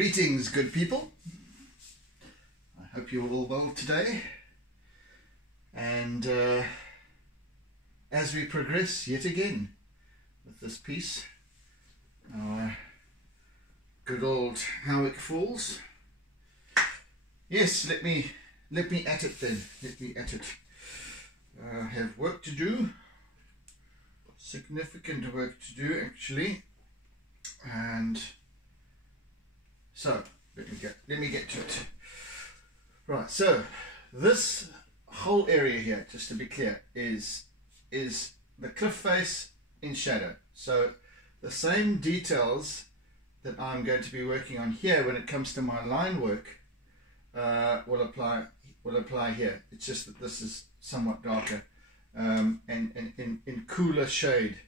Greetings, good people. I hope you're all well today. And as we progress yet again with this piece, our good old Howick Falls. Yes, let me at it then. Let me at it. I have work to do, significant work to do actually, and so let me get to it. Right, so this whole area here, just to be clear, is the cliff face in shadow. So the same details that I'm going to be working on here when it comes to my line work will apply here. It's just that this is somewhat darker and in cooler shade.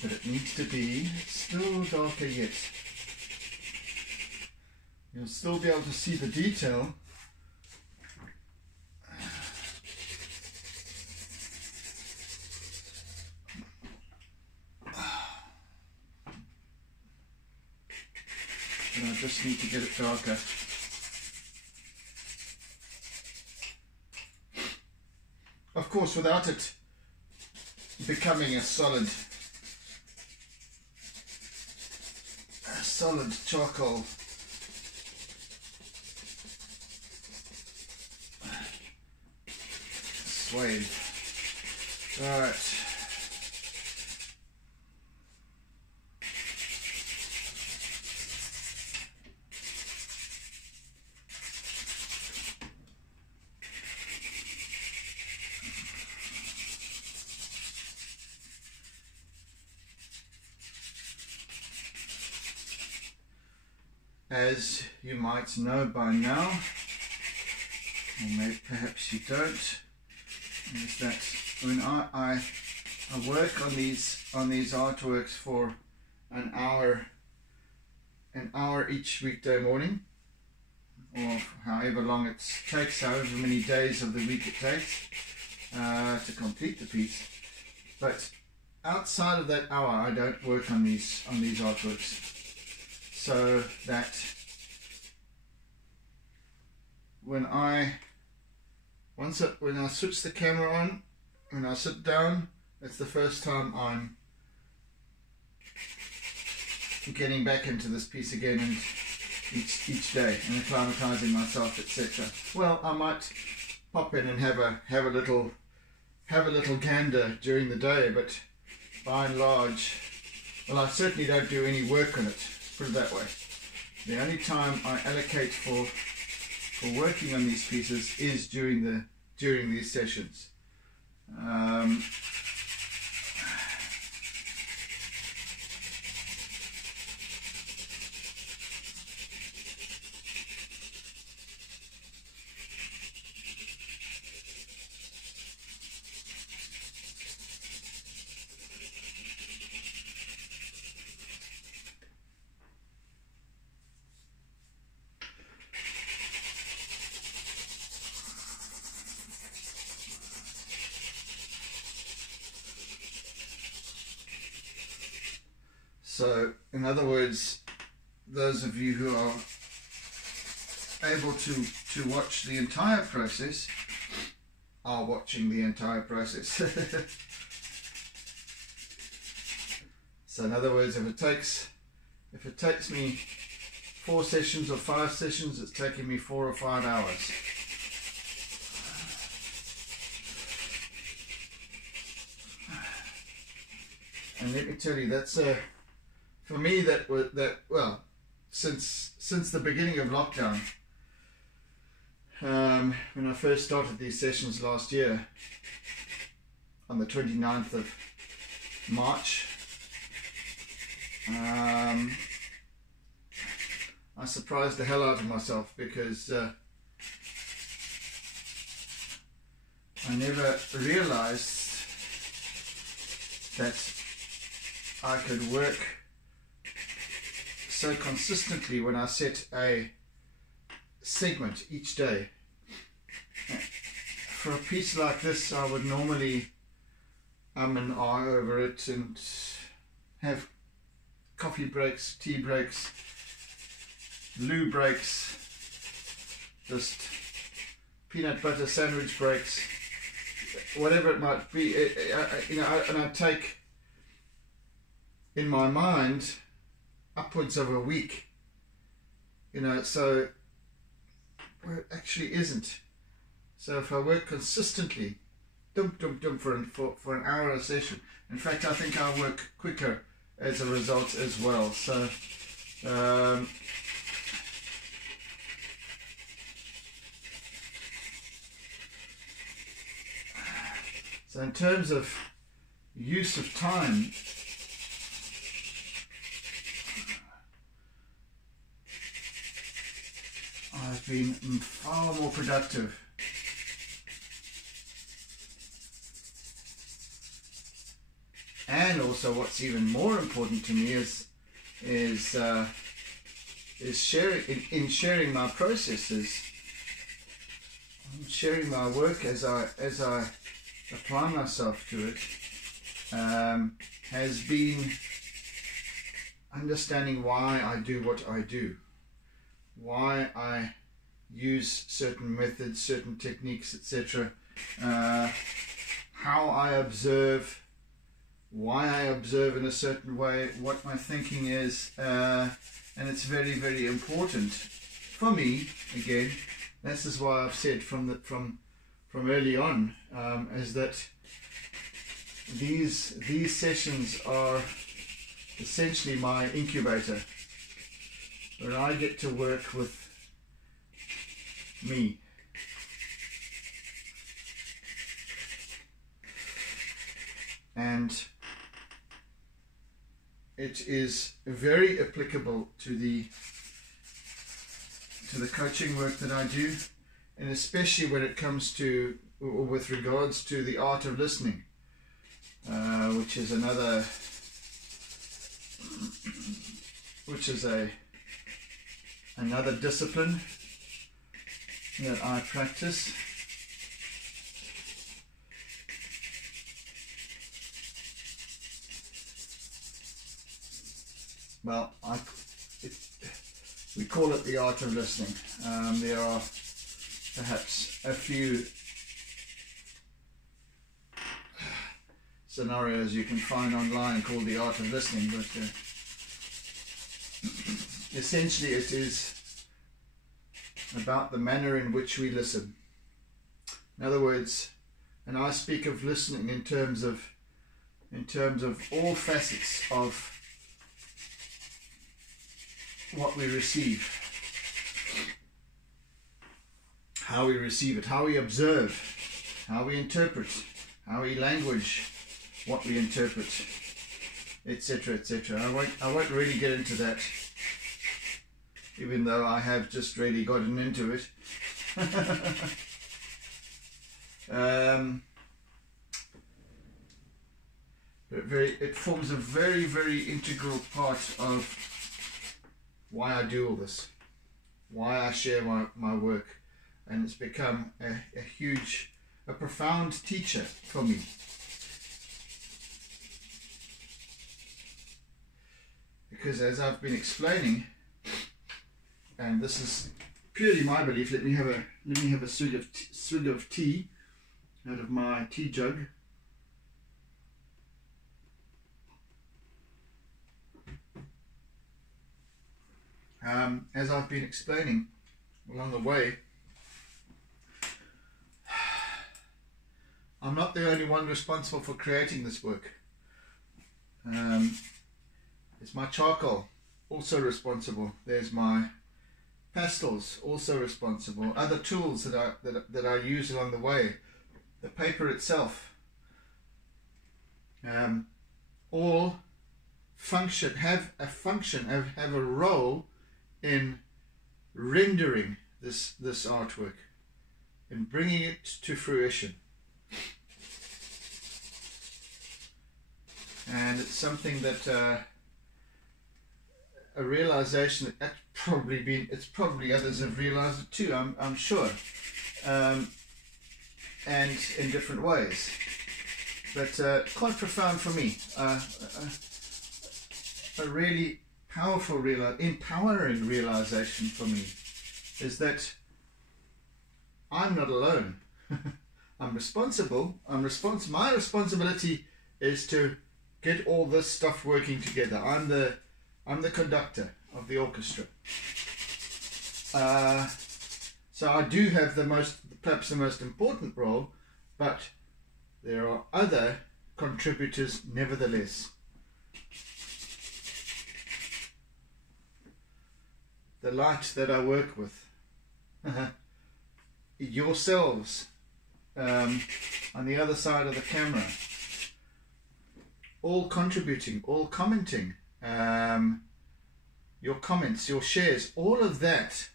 But it needs to be still darker yet. You'll still be able to see the detail. But I just need to get it darker. Of course, without it becoming a solid charcoal suede. Right. As you might know by now, or maybe perhaps you don't, is that when I work on these artworks for an hour each weekday morning, or however long it takes, however many days of the week it takes to complete the piece. But outside of that hour, I don't work on these artworks. So that when I switch the camera on, when I sit down, it's the first time I'm getting back into this piece again, and each day, and acclimatizing myself, etc. Well, I might pop in and have a little gander during the day, but by and large, well, I certainly don't do any work on it. Put it that way. The only time I allocate for working on these pieces is during these sessions. So, in other words, those of you who are able to watch the entire process are watching the entire process. So, in other words, if it takes me 4 sessions or 5 sessions, it's taking me 4 or 5 hours. And let me tell you, that's for me, well, since the beginning of lockdown, when I first started these sessions last year, on the 29th of March, I surprised the hell out of myself, because I never realized that I could work so consistently when I set a segment each day. For a piece like this, I would normally and ah over it and have coffee breaks, tea breaks, loo breaks, just peanut butter sandwich breaks, whatever it might be. And I take in my mind upwards of a week, so where it actually isn't. So if I work consistently, for an hour a session, in fact I think I'll work quicker as a result as well. So so in terms of use of time, I've been far more productive. And also, what's even more important to me is sharing my processes, sharing my work as I apply myself to it. Has been understanding why I do what I do, why I use certain methods, certain techniques, etc. How I observe, why I observe in a certain way, what my thinking is, and it's very, very important for me. Again, this is why I've said from early on, is that these sessions are essentially my incubator, where I get to work with me. And it is very applicable to the coaching work that I do, and especially when it comes to, or with regards to, the art of listening, which is another, another discipline that I practice. Well, we call it the art of listening. There are perhaps a few scenarios you can find online called the art of listening, but essentially it is about the manner in which we listen. In other words, and I speak of listening in terms of all facets of what we receive, how we receive it, how we observe, how we interpret, how we language what we interpret, etc., etc. I won't really get into that, even though I have just really gotten into it. It forms a very, very integral part of why I do all this, why I share my work, and it's become a profound teacher for me. Because as I've been explaining, and this is purely my belief, let me have a swig of tea out of my tea jug. As I've been explaining along the way, I'm not the only one responsible for creating this work. It's my charcoal, also responsible. There's my pastels, also responsible. Other tools that I use along the way, the paper itself, all have a role in rendering this artwork, in bringing it to fruition. And it's something that a realization that's probably others have realized it too, I'm sure, and in different ways, but quite profound for me. a really powerful, empowering realization for me, is that I'm not alone. I'm responsible. My responsibility is to get all this stuff working together. I'm the conductor of the orchestra. So I do have perhaps the most important role, but there are other contributors nevertheless. The light that I work with, yourselves on the other side of the camera, all contributing, all commenting, your comments, your shares, all of that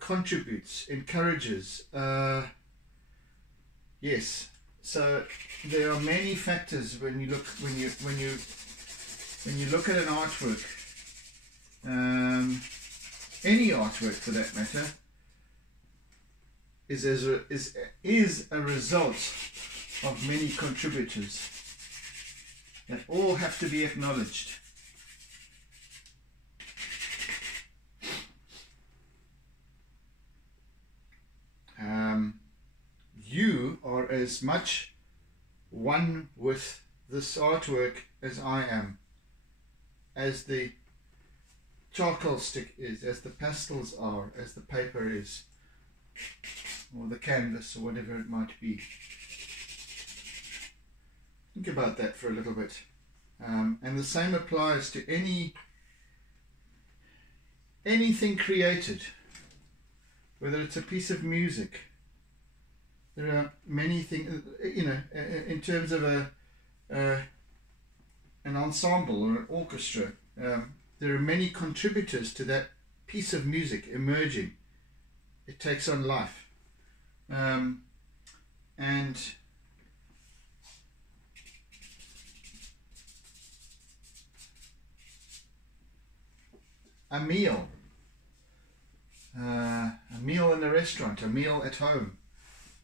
contributes, encourages. Yes, so there are many factors when you look at an artwork, any artwork for that matter, is a result of many contributors that all have to be acknowledged. You are as much one with this artwork as I am, as the charcoal stick is, as the pastels are, as the paper is, or the canvas, or whatever it might be. Think about that for a little bit. And the same applies to anything created, whether it's a piece of music. There are many things, in terms of an ensemble or an orchestra. There are many contributors to that piece of music emerging. It takes on life. And a meal in a restaurant, a meal at home.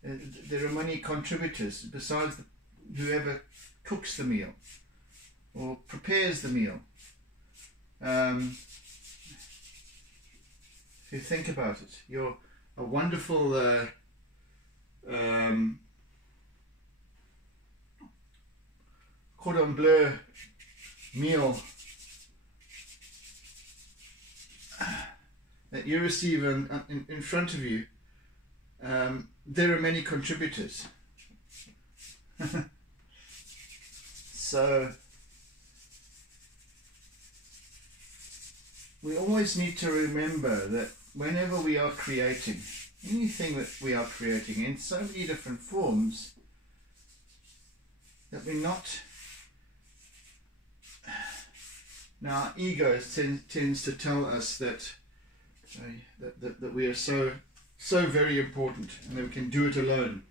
There are many contributors besides whoever cooks the meal or prepares the meal. If you think about it, you're a wonderful cordon bleu meal that you receive in front of you. There are many contributors. So we always need to remember that whenever we are creating anything that we are creating in so many different forms, that we're not. Now, our ego tends to tell us that we are so very important and that we can do it alone.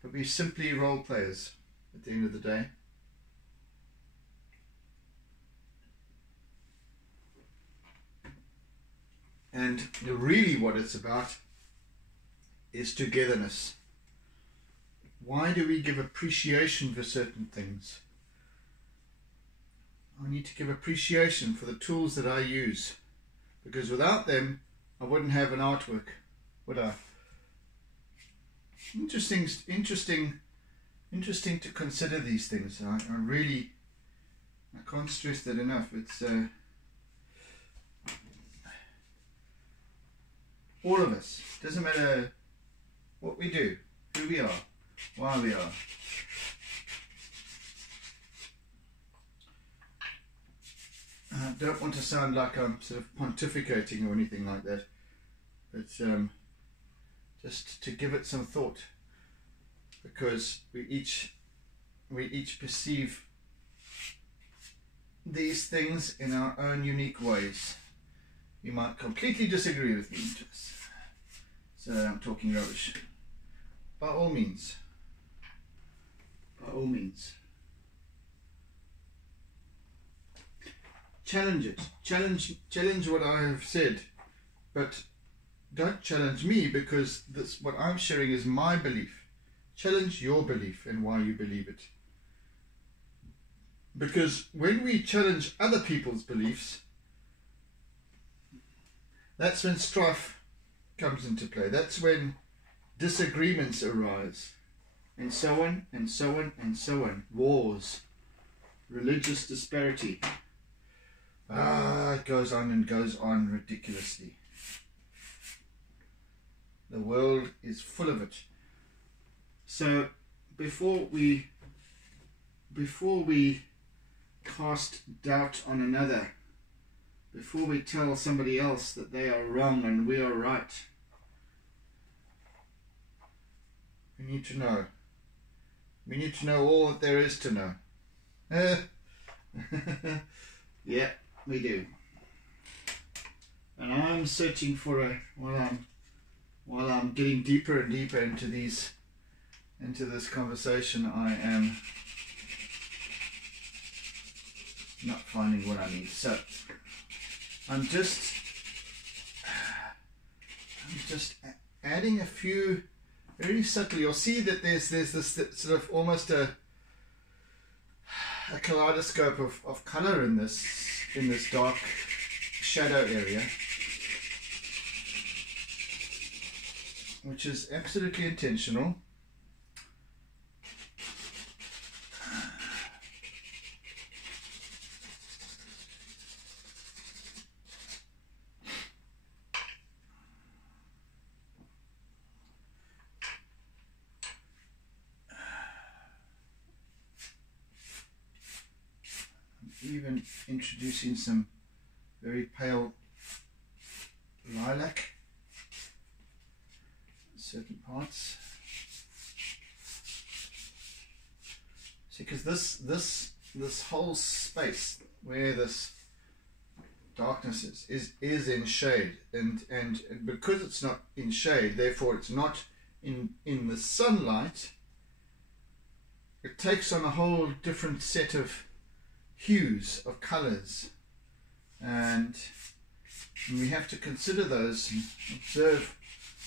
But we're simply role players at the end of the day. And really what it's about is togetherness. Why do we give appreciation for certain things? I need to give appreciation for the tools that I use, because without them I wouldn't have an artwork, would I? Interesting to consider these things. I can't stress that enough. It's all of us. Doesn't matter what we do, who we are, why we are. I don't want to sound like I'm sort of pontificating or anything like that, but just to give it some thought, because we each perceive these things in our own unique ways. You might completely disagree with me, so I'm talking rubbish. By all means. Challenge it. Challenge what I have said, but don't challenge me, because what I'm sharing is my belief. Challenge your belief and why you believe it. Because when we challenge other people's beliefs, that's when strife comes into play. That's when disagreements arise. And so on, and so on, and so on. Wars, religious disparity. It goes on and goes on ridiculously. The world is full of it. So before we cast doubt on another, before we tell somebody else that they are wrong and we are right, we need to know. We need to know all that there is to know. Yeah, we do. And I'm searching for a while I'm getting deeper and deeper into this conversation, I am not finding what I need. So I'm just adding a few very subtly. You'll see that there's this sort of almost a kaleidoscope of color in this dark shadow area, which is absolutely intentional. Even introducing some very pale lilac in certain parts. See, because this whole space where this darkness is in shade, and because it's not in shade, therefore it's not in the sunlight, it takes on a whole different set of hues, of colors, and we have to consider those and observe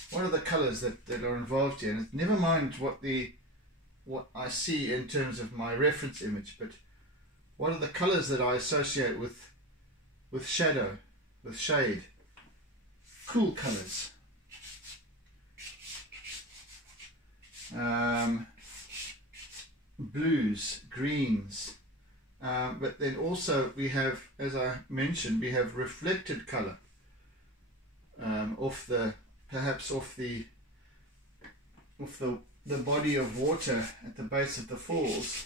what are the colors that are involved here. And never mind what I see in terms of my reference image, but what are the colors that I associate with shadow, with shade. Cool colors, blues, greens. But then also we have, as I mentioned, we have reflected color perhaps off the body of water at the base of the falls,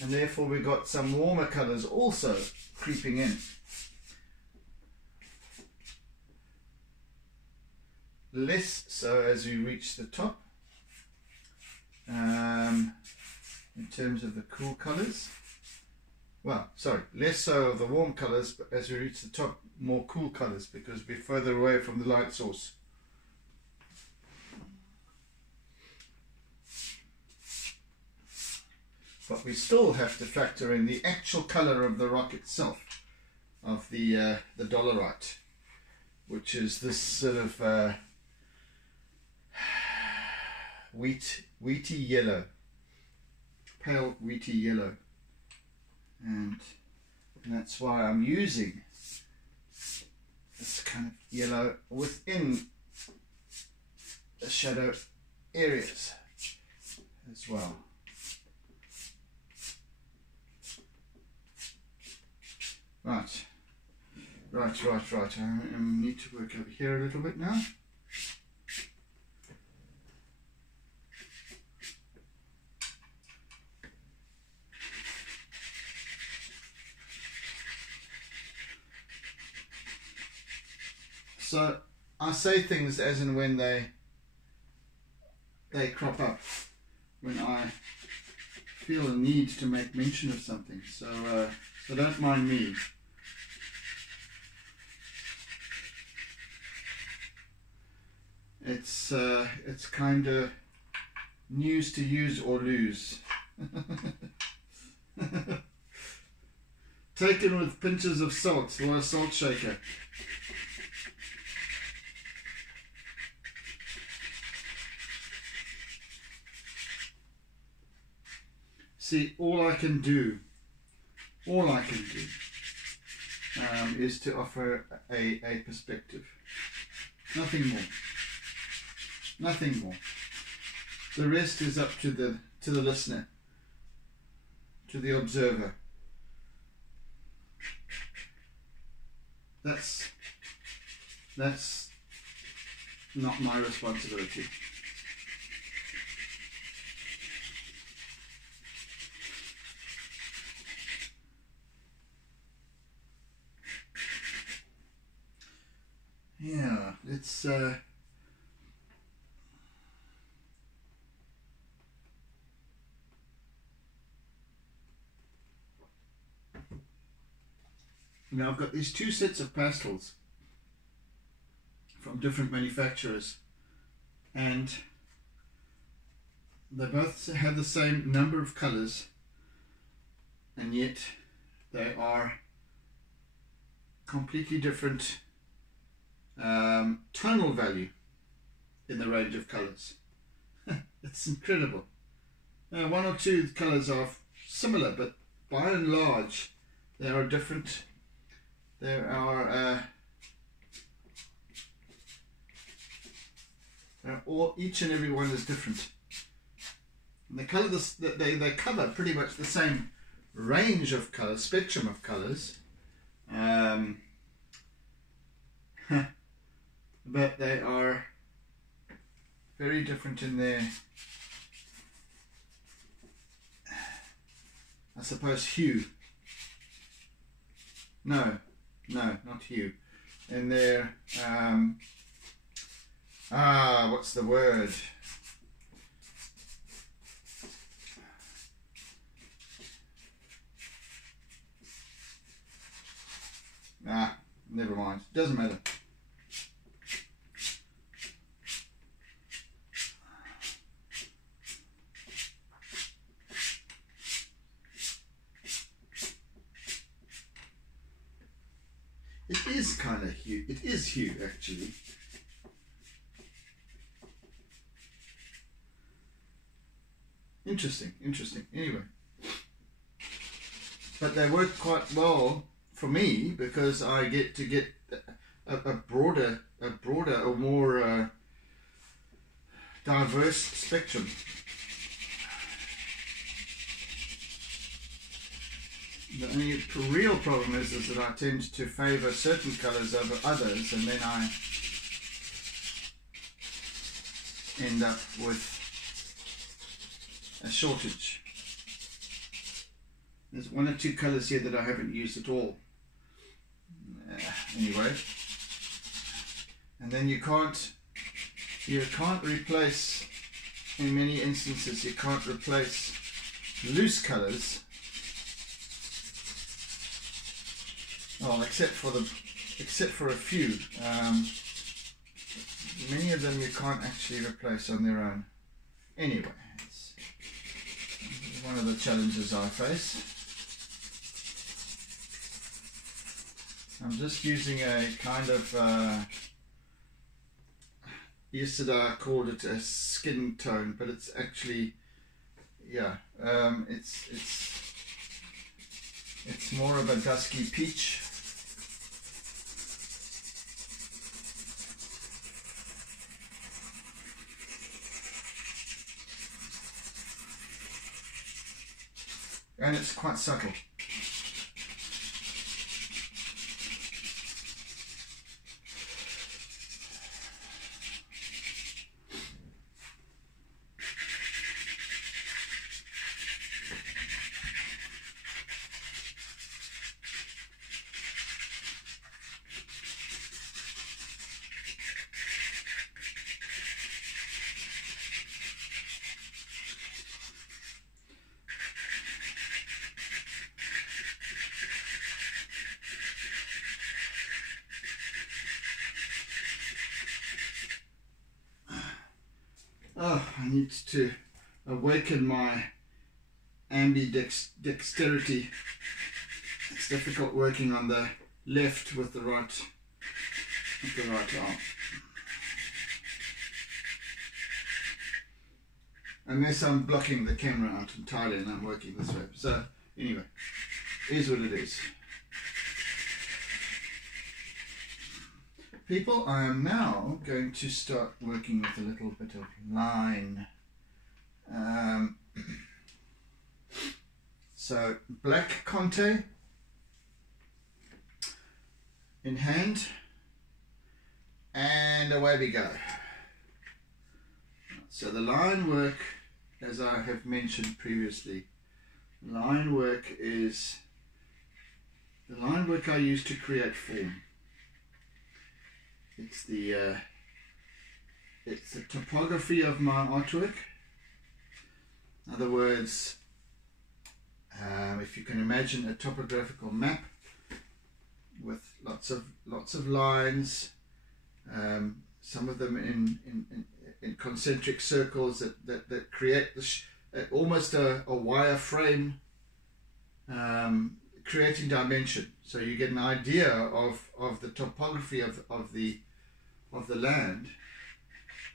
and therefore we got some warmer colors also creeping in. Less so as we reach the top in terms of the cool colors. Well, sorry, less so of the warm colors, but as we reach the top, more cool colors, because we're further away from the light source. But we still have to factor in the actual color of the rock itself, of the dolerite, which is this sort of wheaty yellow, pale wheaty yellow. And that's why I'm using this kind of yellow within the shadow areas as well. Right. I need to work over here a little bit now. So I say things as and when they crop up, when I feel a need to make mention of something. So don't mind me. It's kind of news to use or lose. Taken with pinches of salt or a salt shaker. See, all I can do is to offer a perspective. Nothing more. Nothing more. The rest is up to the listener, to the observer. That's not my responsibility. Yeah, it's now I've got these two sets of pastels from different manufacturers, and they both have the same number of colors, and yet they are completely different tonal value in the range of colors. It's incredible. One or two colors are similar, but by and large they are different. There are each and every one is different. And they color they cover pretty much the same range of colors, spectrum of colors, but they are very different in their, I suppose, hue. No, not hue. In their what's the word? Never mind. Doesn't matter. It is kind of hue. It is hue, actually. Interesting. Anyway, but they work quite well for me because I get to get a broader, or more diverse spectrum. The only real problem is that I tend to favour certain colours over others, and then I end up with a shortage. There's one or two colours here that I haven't used at all. Anyway, and then you can't replace, in many instances, you can't replace loose colours. Well, except for a few. Many of them you can't actually replace on their own. Anyway, it's one of the challenges I face. I'm just using a kind of, yesterday I called it a skin tone, but it's actually, yeah, it's more of a dusky peach. And it's quite subtle. Oh, I need to awaken my ambidexterity. It's difficult working on the left with the right arm. unless I'm blocking the camera out entirely and I'm working this way. So anyway, here's what it is. People, I am now going to start working with a little bit of line. So black Conte in hand, and away we go. So the line work, as I have mentioned previously, line work is the line work I use to create form. It's the topography of my artwork. In other words, if you can imagine a topographical map with lots of lines, some of them in concentric circles that create almost a wire frame, creating dimension. So you get an idea of the topography of the land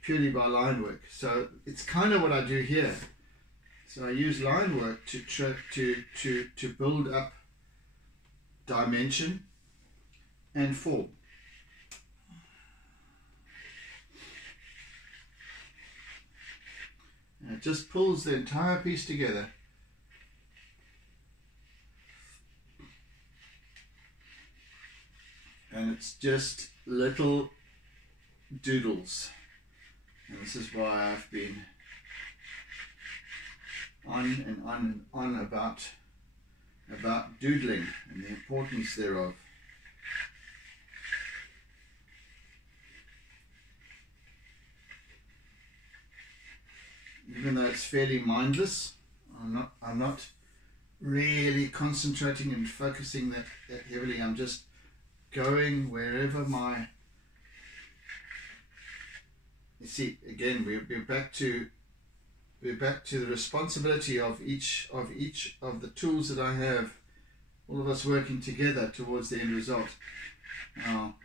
purely by line work. So it's kind of what I do here. So I use line work to build up dimension and form. And it just pulls the entire piece together. And it's just little doodles. And this is why I've been on and on and on about doodling and the importance thereof. Even though it's fairly mindless, I'm not really concentrating and focusing that heavily. I'm just going wherever my, you see, again we're back to the responsibility of each of the tools that I have, all of us working together towards the end result. Now,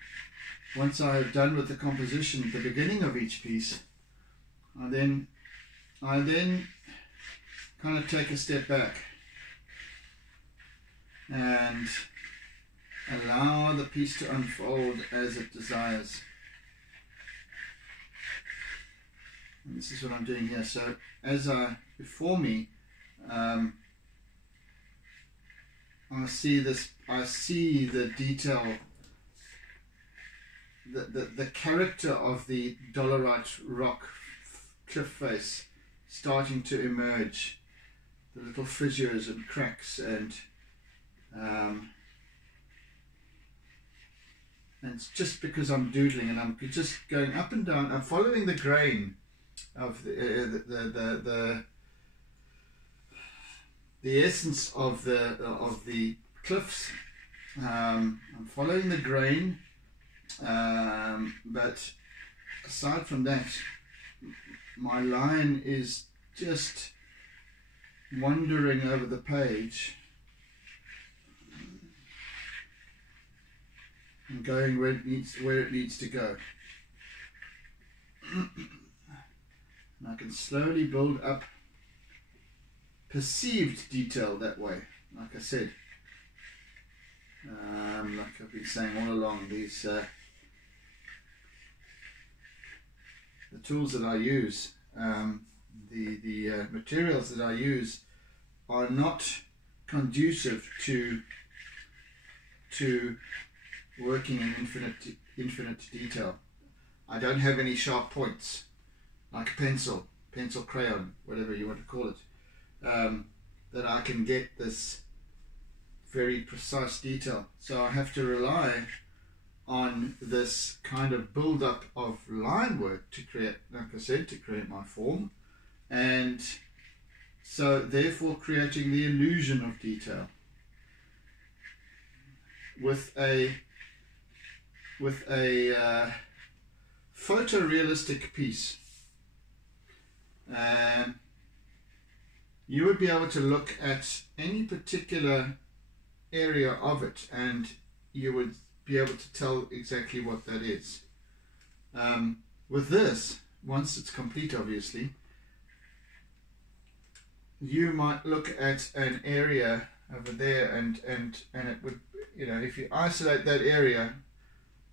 once I have done with the composition at the beginning of each piece, I then kind of take a step back and allow the piece to unfold as it desires. And this is what I'm doing here. So before me, I see the detail, the character of the dolerite rock cliff face starting to emerge, the little fissures and cracks, and it's just because I'm doodling and I'm just going up and down. I'm following the grain of the essence of the cliffs. I'm following the grain, but aside from that, my line is just wandering over the page and going where it needs to go. And I can slowly build up perceived detail that way. Like I said, like I've been saying all along, these the tools that I use, the materials that I use are not conducive to working in infinite detail. I don't have any sharp points like a pencil, crayon, whatever you want to call it, that I can get this very precise detail. So I have to rely on this kind of build-up of line work to create, like I said, to create my form, and so therefore creating the illusion of detail with a photorealistic piece. You would be able to look at any particular area of it and you would be able to tell exactly what that is. With this, once it's complete, obviously, you might look at an area over there and it would, you know, if you isolate that area,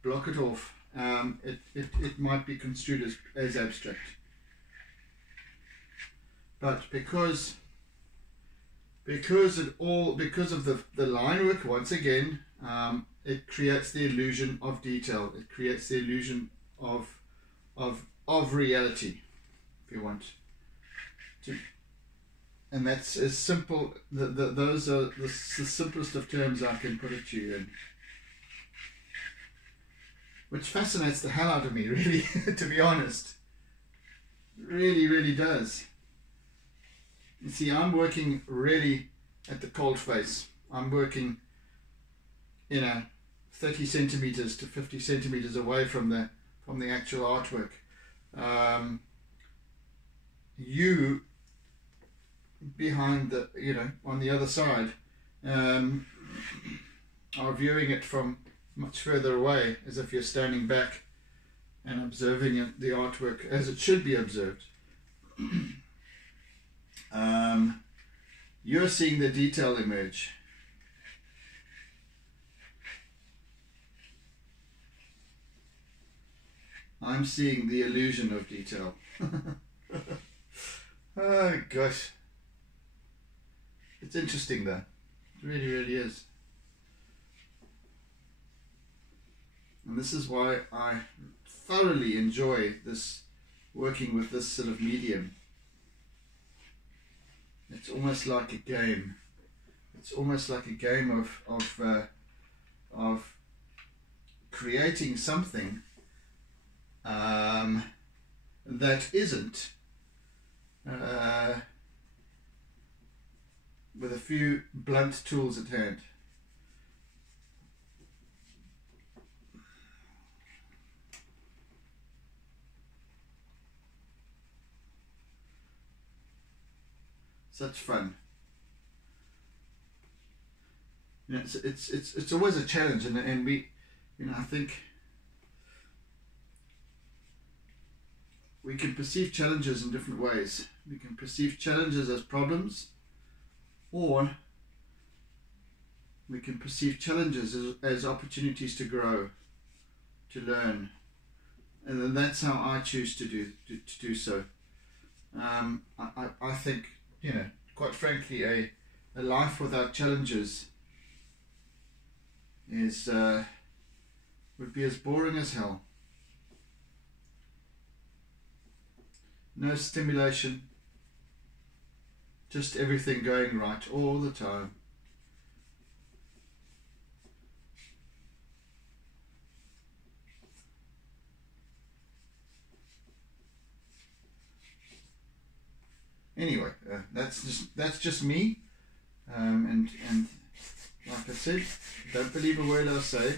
block it off, it might be construed as abstract. But because of the line work, once again, it creates the illusion of detail. It creates the illusion of reality, if you want to. And that's as simple. Those are the simplest of terms I can put it to you in. Which fascinates the hell out of me, really, to be honest. Really, really does. You see, I'm working really at the cold face. I'm working, 30 centimeters to 50 centimeters away from the actual artwork. You behind on the other side, are viewing it from much further away, as if you're standing back and observing the artwork as it should be observed. You're seeing the detail emerge. I'm seeing the illusion of detail. Oh gosh. It's interesting though. It really, really is. And this is why I thoroughly enjoy this, working with this sort of medium. It's almost like a game. It's almost like a game of creating something that isn't, with a few blunt tools at hand. Such fun. It's always a challenge, and we, I think we can perceive challenges in different ways. We can perceive challenges as problems, or we can perceive challenges as opportunities to grow, to learn, and then that's how I choose to do so. I think, quite frankly, a life without challenges would be as boring as hell. No stimulation, just everything going right all the time. Anyway, that's just me, and like I said, don't believe a word I say.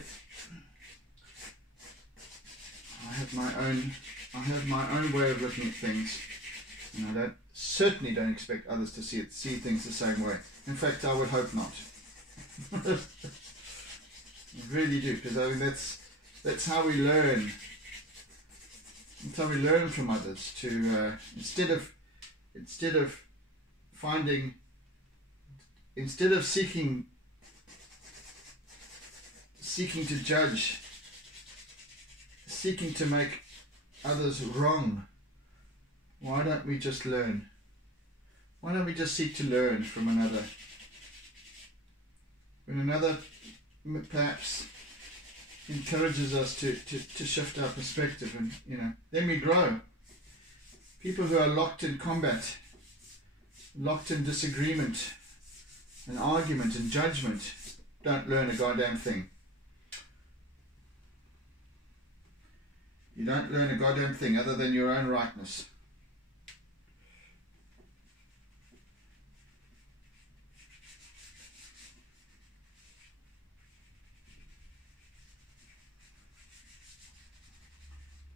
I have my own way of looking at things, and I certainly don't expect others to see things the same way. In fact, I would hope not. I really do, because I mean that's how we learn. That's how we learn from others. To instead of seeking to judge, seeking to make others wrong, why don't we just learn? Why don't we just seek to learn from another? When another perhaps encourages us to shift our perspective, and then we grow. People who are locked in combat, locked in disagreement and argument and judgment, don't learn a goddamn thing. You don't learn a goddamn thing other than your own rightness.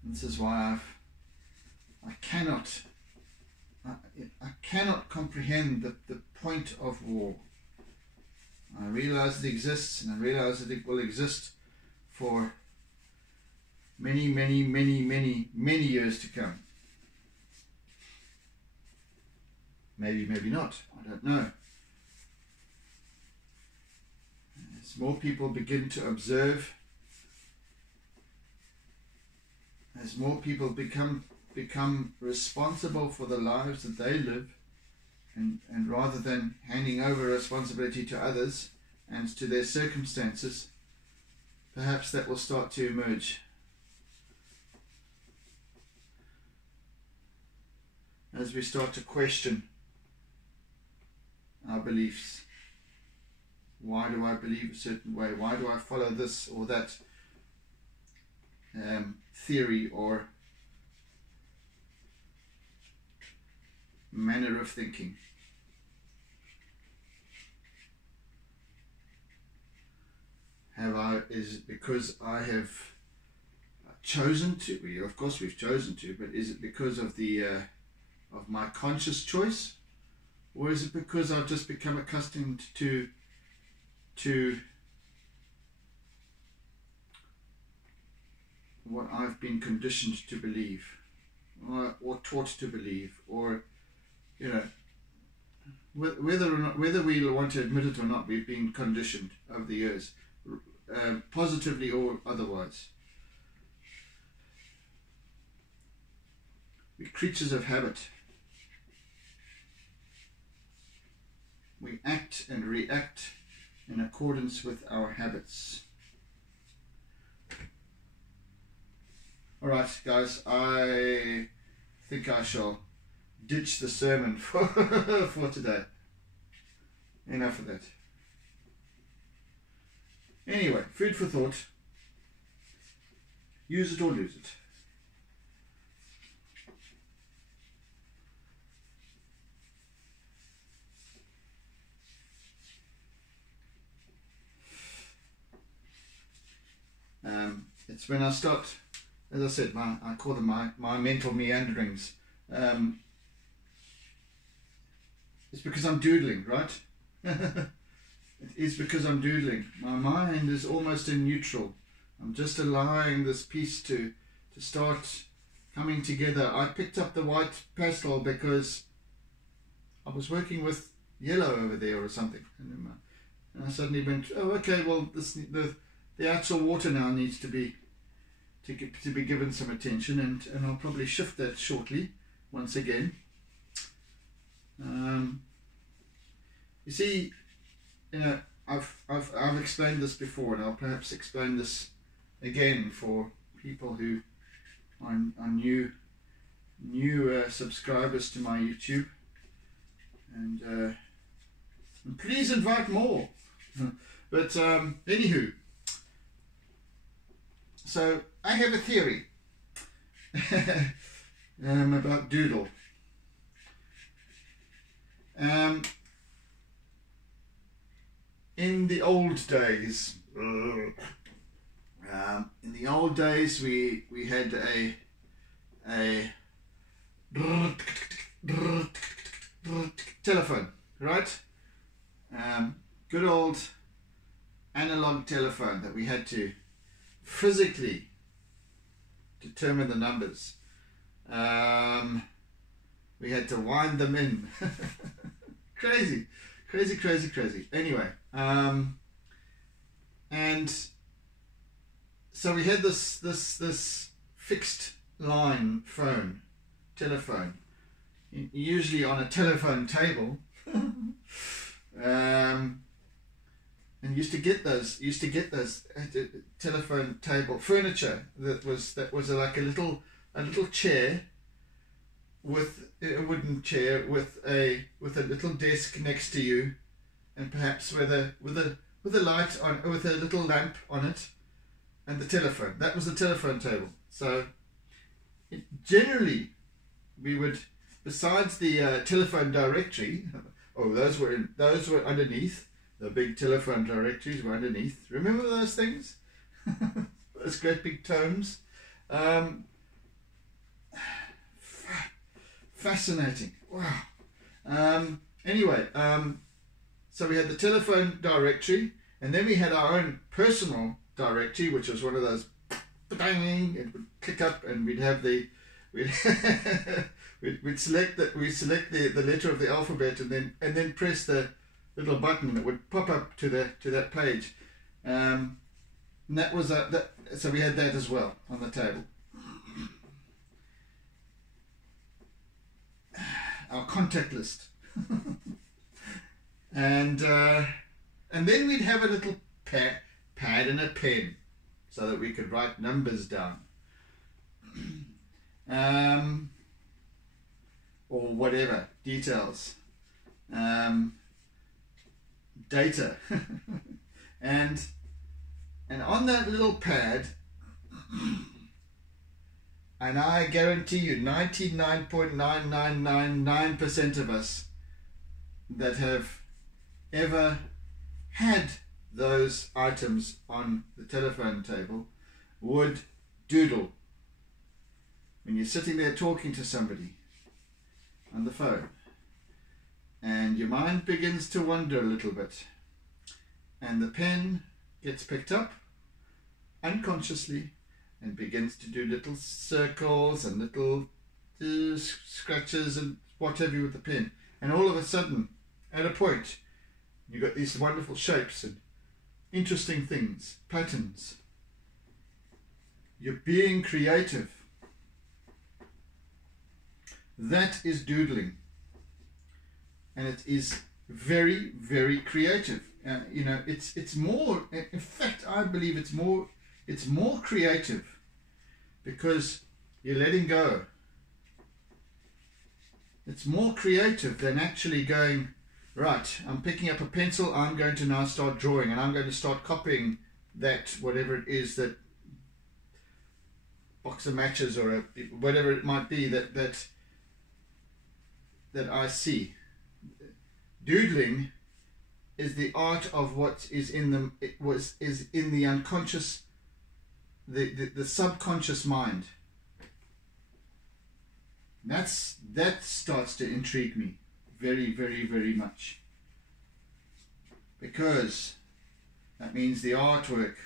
This is why I cannot comprehend the point of war. I realize it exists, and I realize that it will exist for many, many, many, many, many years to come. Maybe, maybe not. I don't know. As more people begin to observe, as more people become responsible for the lives that they live, and rather than handing over responsibility to others and to their circumstances, perhaps that will start to emerge. As we start to question our beliefs. Why do I believe a certain way? Why do I follow this or that theory or manner of thinking? Is it because I have chosen to? Of course we've chosen to, but is it because of the of my conscious choice, or is it because I've just become accustomed to what I've been conditioned to believe, or taught to believe, or whether we want to admit it or not, we've been conditioned over the years, positively or otherwise. We're creatures of habit. We act and react in accordance with our habits. Alright guys, I think I shall ditch the sermon for today. Enough of that. Anyway, food for thought. Use it or lose it. It's when I start, as I said, I call them my mental meanderings. It's because I'm doodling, right? It is because I'm doodling. My mind is almost in neutral. I'm just allowing this piece to start coming together. I picked up the white pastel because I was working with yellow over there or something. And I suddenly went, oh, okay, well, the actual water now needs to be given some attention, and I'll probably shift that shortly once again. You see, I've explained this before, and I'll perhaps explain this again for people who are new subscribers to my YouTube, and please invite more. But anywho, so I have a theory about doodle. In the old days, we had a telephone, right? Good old analog telephone that we had to physically determine the numbers. We had to wind them in. Crazy. Anyway, and so we had this fixed line telephone, usually on a telephone table, and used to get those telephone table furniture that was like a little chair, with a wooden chair with a little desk next to you, and perhaps with a light on, with a little lamp on it, and the telephone. That was the telephone table. So generally we would, besides the telephone directory, those were underneath. The big telephone directories were underneath. Remember those things? Those great big tomes. Fascinating. Wow. Anyway, so we had the telephone directory, and then we had our own personal directory, which was one of those, it would click up, and we'd we'd select the letter of the alphabet, and then press the little button that would pop up to that page. And that was so we had that as well on the table. Our contact list. And then we'd have a little pad and a pen so that we could write numbers down. Or whatever, details, data. and on that little pad, and I guarantee you 99.9999% of us that have ever had those items on the telephone table would doodle. When you're sitting there talking to somebody on the phone and your mind begins to wander a little bit and the pen gets picked up unconsciously and begins to do little circles and little scratches and what have you with the pen, and all of a sudden at a point you've got these wonderful shapes and interesting things, patterns. You're being creative. That is doodling, and it is very, very creative. You know, it's more. In fact, I believe it's more creative because you're letting go. It's more creative than actually going, right, I'm picking up a pencil, I'm going to now start drawing, and I'm going to start copying that, whatever it is, that box of matches or whatever it might be that I see. Doodling is the art of what is in the unconscious, the subconscious mind. That starts to intrigue me very, very, very much, because that means the artwork,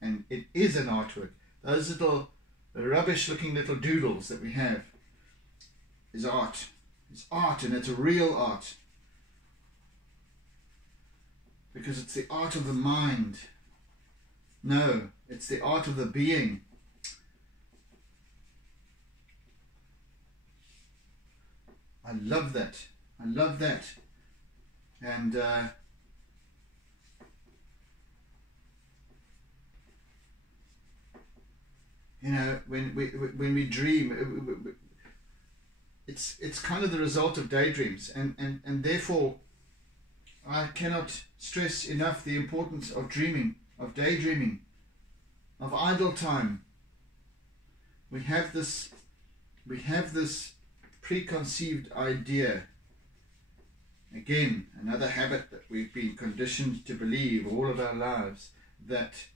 and it is an artwork. Those little rubbish looking little doodles that we have is art. It's art, and it's a real art, because it's the art of the mind. No, it's the art of the being. I love that. I love that. And you know, when we dream, it's kind of the result of daydreams, and therefore I cannot stress enough the importance of dreaming, of daydreaming, of idle time. We have this preconceived idea, again, another habit that we've been conditioned to believe all of our lives, that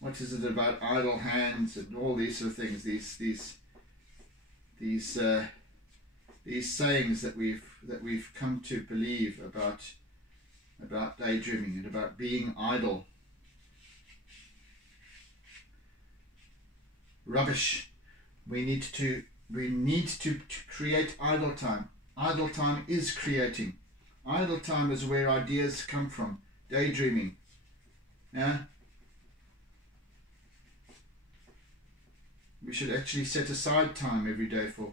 what is it about idle hands and all these sort of things, these sayings that we've come to believe about daydreaming and about being idle. Rubbish. We need to create idle time. Idle time is creating. Idle time is where ideas come from. Daydreaming. Yeah. We should actually set aside time every day for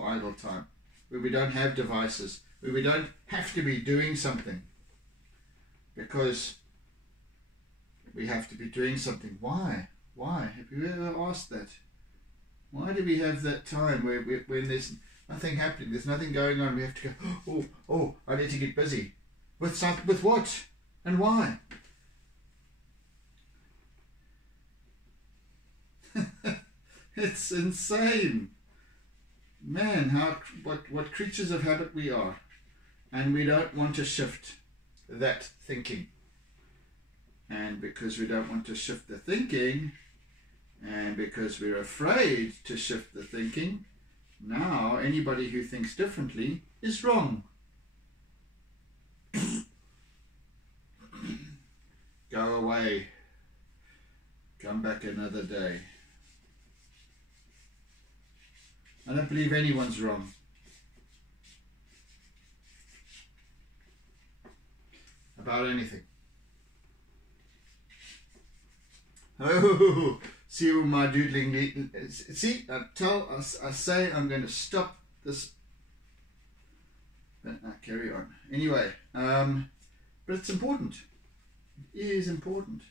idle time, where we don't have devices, where we don't have to be doing something because we have to be doing something. Why? Have you ever asked that? Why do we have that time where when there's nothing happening, there's nothing going on, we have to go, oh, I need to get busy. With what? And why? It's insane. Man, what creatures of habit we are. And we don't want to shift that thinking. And because we don't want to shift the thinking, and because we're afraid to shift the thinking, now anybody who thinks differently is wrong. Go away. Come back another day. I don't believe anyone's wrong. About anything. Oh, see where my doodling. See, I say I'm going to stop this. But carry on. Anyway, but it's important. It is important.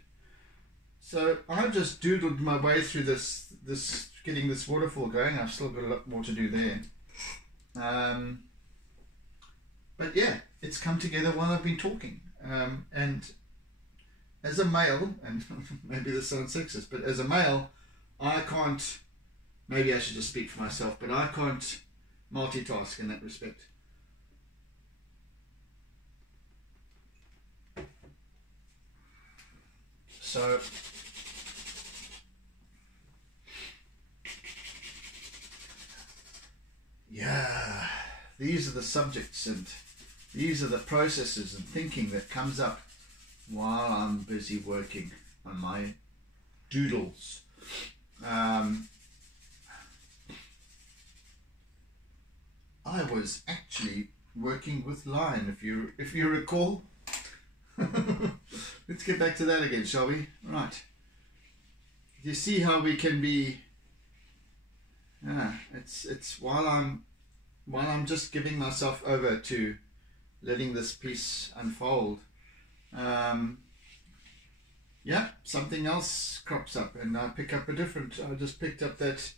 So I've just doodled my way through this getting this waterfall going. I've still got a lot more to do there. But yeah, it's come together while I've been talking. And as a male, and maybe this sounds sexist, but as a male, I can't, maybe I should just speak for myself, but I can't multitask in that respect. So, yeah, these are the subjects and these are the processes and thinking that comes up while I'm busy working on my doodles. I was actually working with line, if you recall. Let's get back to that again, shall we? Right. You see how we can be. It's while I'm just giving myself over to letting this piece unfold. Yeah, something else crops up, and I pick up I just picked up that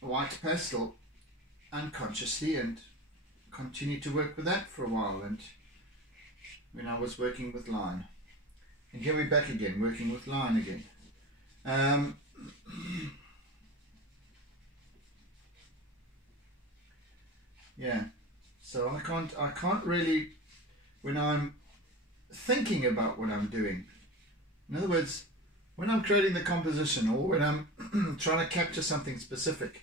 white pastel unconsciously and continued to work with that for a while. And when I was working with line, and here we're back again, working with line again. Yeah, so I can't really, when I'm thinking about what I'm doing, in other words, when I'm creating the composition or when I'm trying to capture something specific,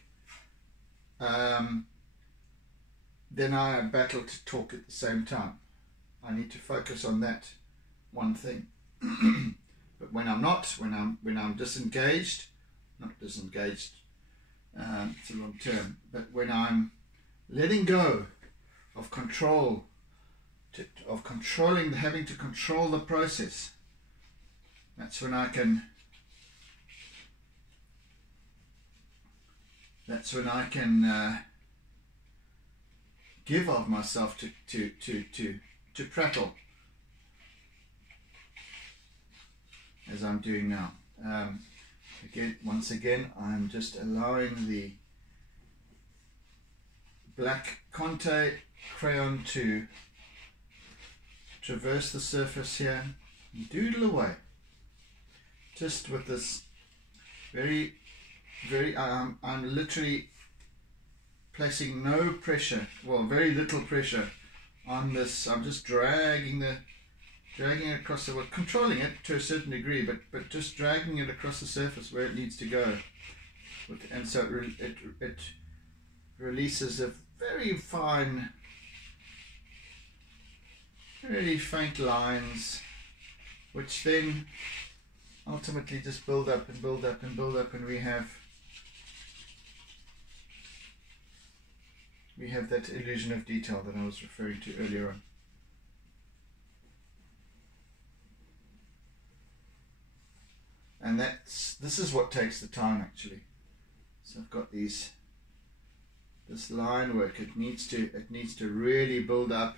then I battle to talk at the same time. I need to focus on that one thing. But when I'm not, when I'm disengaged, not disengaged, it's a wrong term, but when I'm letting go of control, of controlling, having to control the process, that's when I can give of myself to prattle, as I'm doing now. Once again, I'm just allowing the black Conte crayon to traverse the surface here and doodle away, just with this very I'm literally placing no pressure, well, very little pressure on this. I'm just dragging it across the, well, controlling it to a certain degree, but just dragging it across the surface where it needs to go, and so it releases a very fine, really faint lines, which then ultimately just build up and build up and build up, and we have that illusion of detail that I was referring to earlier on. And this is what takes the time, actually. So I've got this line work. It needs to really build up.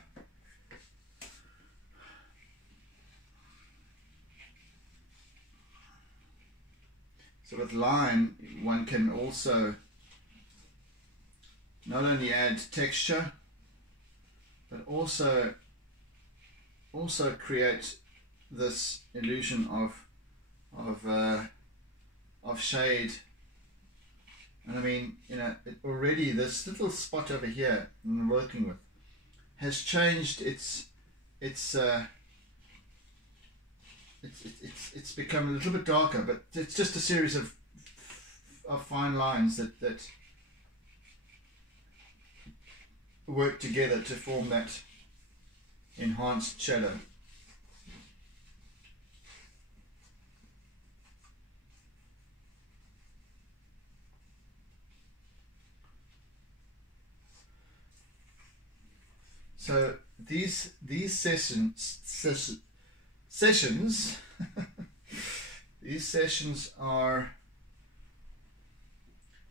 So with line, one can also not only add texture, but also create this illusion of shade. And I mean, already this little spot over here I'm working with has changed it's become a little bit darker, but it's just a series of fine lines that work together to form that enhanced shadow. So these sessions these sessions are,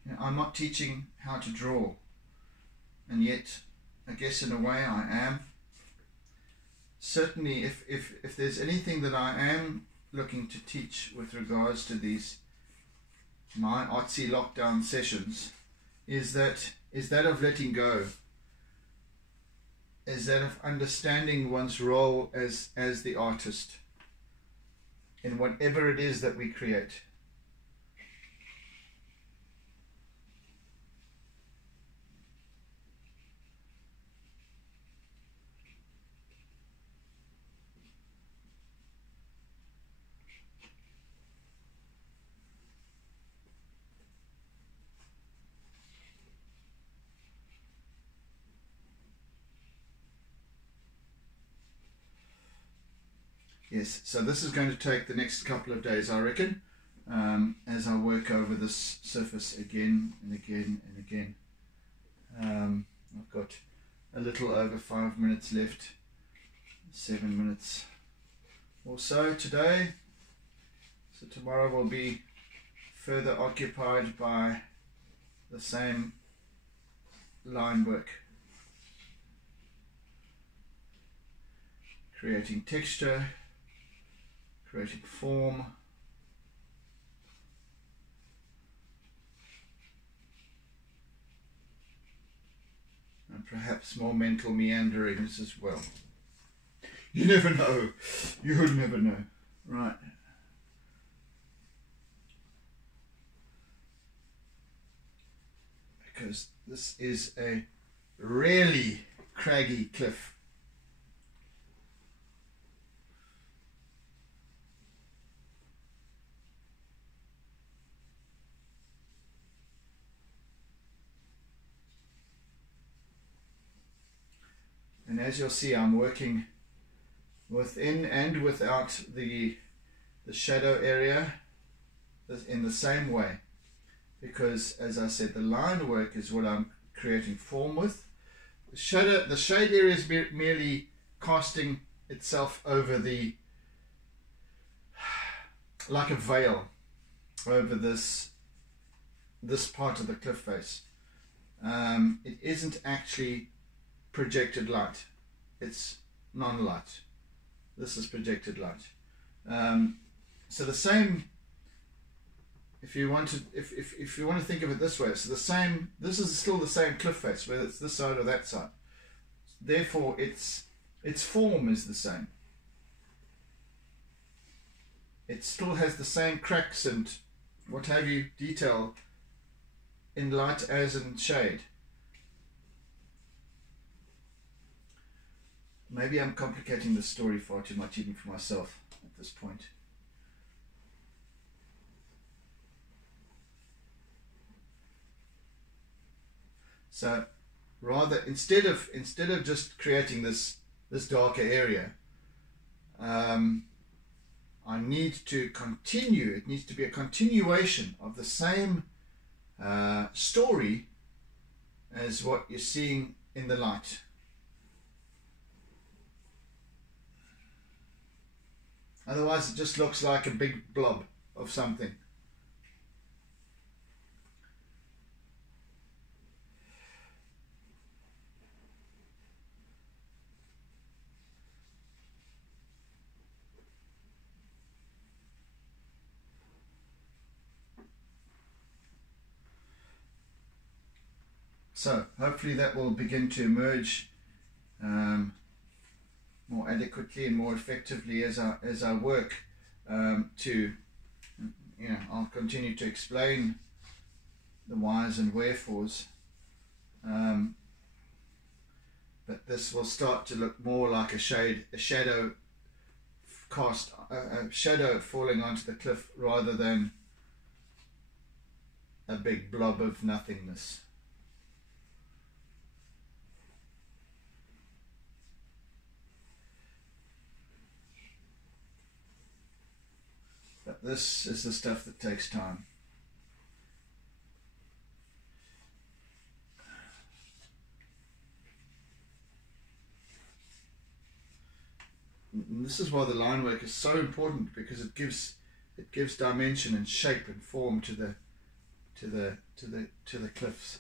you know, I'm not teaching how to draw, and yet I guess in a way I am. Certainly if there's anything that I am looking to teach with regards to these my Artsy lockdown sessions, is that of letting go, is that of understanding one's role as the artist in whatever it is that we create. Yes, so this is going to take the next couple of days, I reckon, as I work over this surface again and again and again. I've got a little over 5 minutes left, 7 minutes or so today. So tomorrow will be further occupied by the same line work. Creating texture, creating form, and perhaps more mental meanderings as well. You never know. You would never know. Right. Because this is a really craggy cliff. And as you'll see, I'm working within and without the shadow area in the same way, because as I said, the line work is what I'm creating form with. The shade area is merely casting itself over like a veil over this part of the cliff face. It isn't actually projected light, it's non-light. This is projected light. So the same, if you want to think of it this way, so this is still the same cliff face, whether it's this side or that side. Therefore its form is the same. It still has the same cracks and what have you detail in light as in shade. Maybe I'm complicating the story far too much even for myself at this point. So rather, instead of just creating this darker area, I need to continue. It needs to be a continuation of the same story as what you're seeing in the light. Otherwise it just looks like a big blob of something. So hopefully that will begin to emerge more adequately and more effectively as I work I'll continue to explain the whys and wherefores, but this will start to look more like a shadow cast, a shadow falling onto the cliff rather than a big blob of nothingness. But this is the stuff that takes time. And this is why the line work is so important, because it gives dimension and shape and form to the cliffs.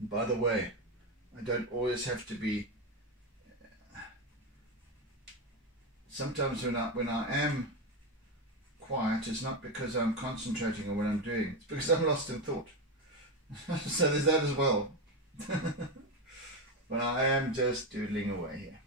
By the way, I don't always have to be. Sometimes when I am quiet, it's not because I'm concentrating on what I'm doing. It's because I'm lost in thought. So there's that as well. When I am just doodling away here.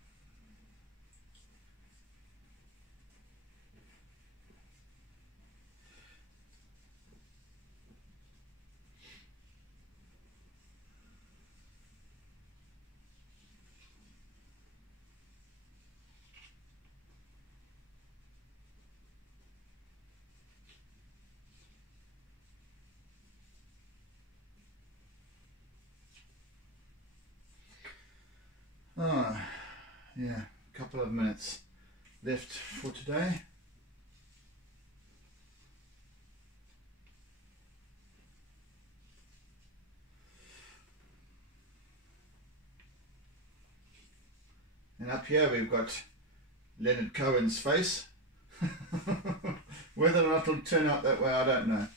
Oh, yeah, a couple of minutes left for today. And up here we've got Leonard Cohen's face. Whether or not it'll turn out that way, I don't know.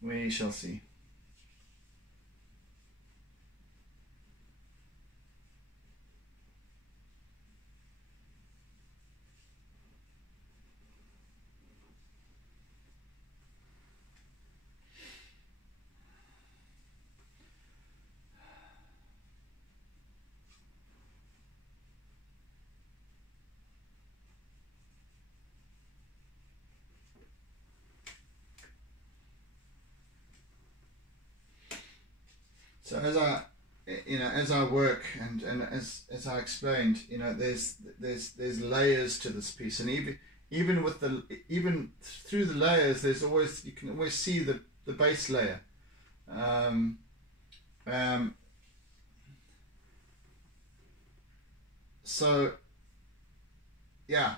We shall see. So as I work and as I explained, there's layers to this piece, and even through the layers, you can always see the base layer. So yeah,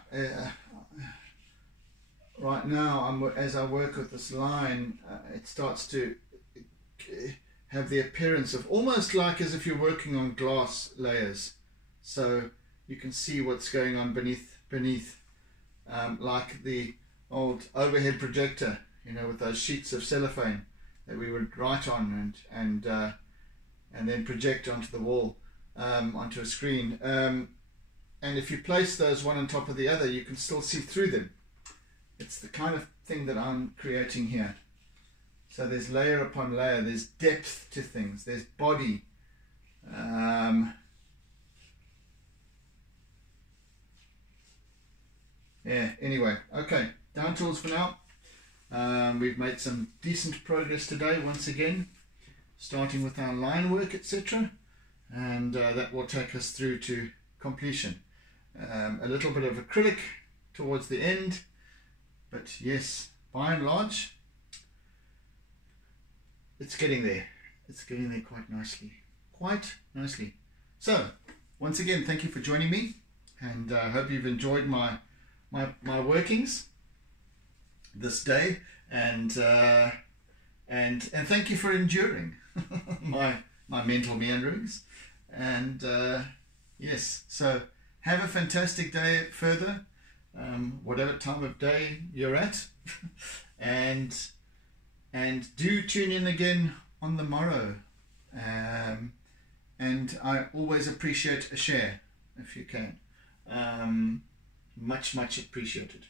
right now as I work with this line, it starts to have the appearance of almost like as if you're working on glass layers, so you can see what's going on beneath, like the old overhead projector, with those sheets of cellophane that we would write on and then project onto the wall, onto a screen, and if you place those one on top of the other, you can still see through them. It's the kind of thing that I'm creating here. So there's layer upon layer, there's depth to things, there's body. Yeah, anyway, okay, down tools for now. We've made some decent progress today once again, starting with our line work, etc. And that will take us through to completion. A little bit of acrylic towards the end, but yes, by and large, it's getting there. It's getting there quite nicely. Quite nicely. So, once again, thank you for joining me, and I hope you've enjoyed my workings this day, and thank you for enduring my mental meanderings. And yes, so have a fantastic day further, whatever time of day you're at, and do tune in again on the morrow, and I always appreciate a share if you can. Much appreciated.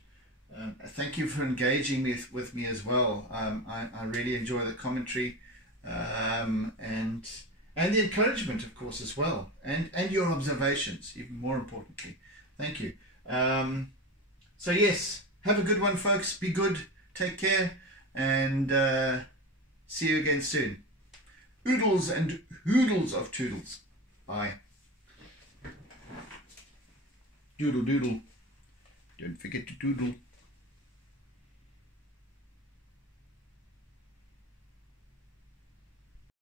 Thank you for engaging with me as well. I really enjoy the commentary, and the encouragement, of course, as well, and your observations, even more importantly. Thank you. So yes, have a good one, folks. Be good, take care, and see you again soon. Oodles and hoodles of toodles. Bye. Doodle doodle. Don't forget to doodle.